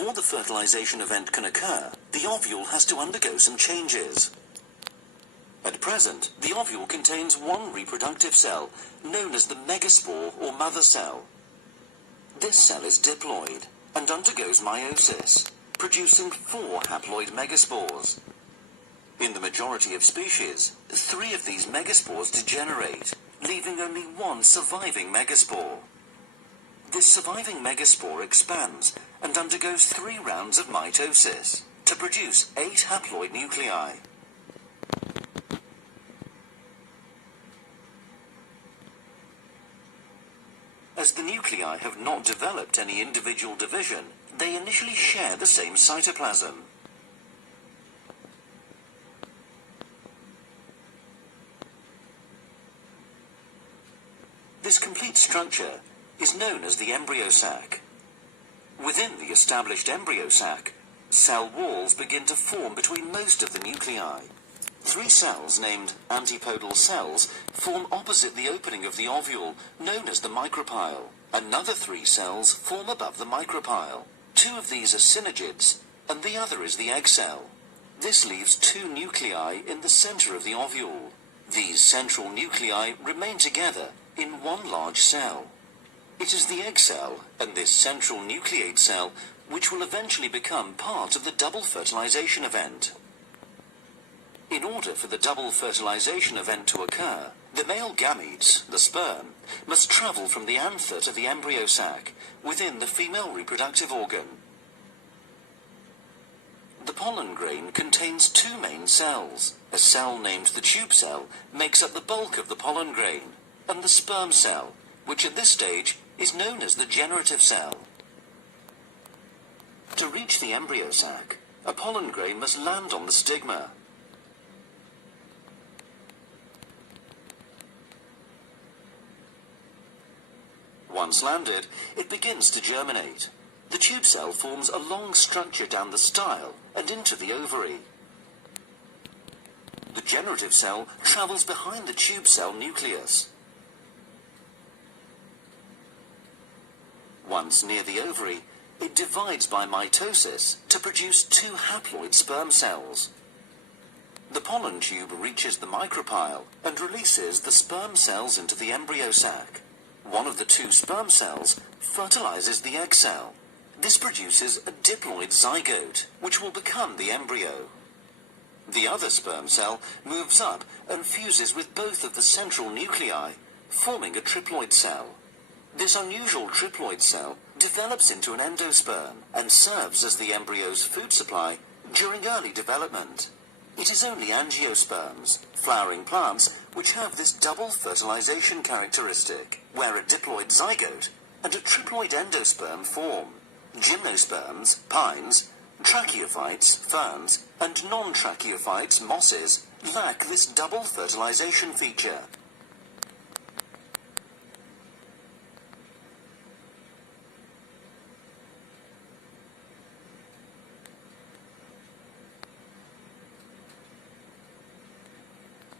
before the fertilization event can occur, the ovule has to undergo some changes. At present, the ovule contains one reproductive cell, known as the megaspore or mother cell. This cell is diploid and undergoes meiosis, producing 4 haploid megaspores. In the majority of species, 3 of these megaspores degenerate, leaving only 1 surviving megaspore. This surviving megaspore expands and undergoes 3 rounds of mitosis to produce 8 haploid nuclei. As the nuclei have not developed any individual division, they initially share the same cytoplasm. This complete structure is known as the embryo sac. Within the established embryo sac, cell walls begin to form between most of the nuclei. 3 cells named antipodal cells form opposite the opening of the ovule, known as the micropyle. Another 3 cells form above the micropyle. 2 of these are synergids, and the other is the egg cell. This leaves 2 nuclei in the center of the ovule. These central nuclei remain together in one large cell. It is the egg cell and this central nucleate cell which will eventually become part of the double fertilization event. In order for the double fertilization event to occur, the male gametes, the sperm, must travel from the anther to the embryo sac within the female reproductive organ. The pollen grain contains 2 main cells. A cell named the tube cell makes up the bulk of the pollen grain, and the sperm cell, which at this stage is known as the generative cell. To reach the embryo sac, a pollen grain must land on the stigma. Once landed, it begins to germinate. The tube cell forms a long structure down the style and into the ovary. The generative cell travels behind the tube cell nucleus. Once near the ovary, it divides by mitosis to produce 2 haploid sperm cells. The pollen tube reaches the micropyle and releases the sperm cells into the embryo sac. One of the 2 sperm cells fertilizes the egg cell. This produces a diploid zygote, which will become the embryo. The other sperm cell moves up and fuses with both of the central nuclei, forming a triploid cell. This unusual triploid cell develops into an endosperm and serves as the embryo's food supply during early development. It is only angiosperms, flowering plants, which have this double fertilization characteristic, where a diploid zygote and a triploid endosperm form. Gymnosperms, pines, tracheophytes, ferns, and non-tracheophytes, mosses, lack this double fertilization feature.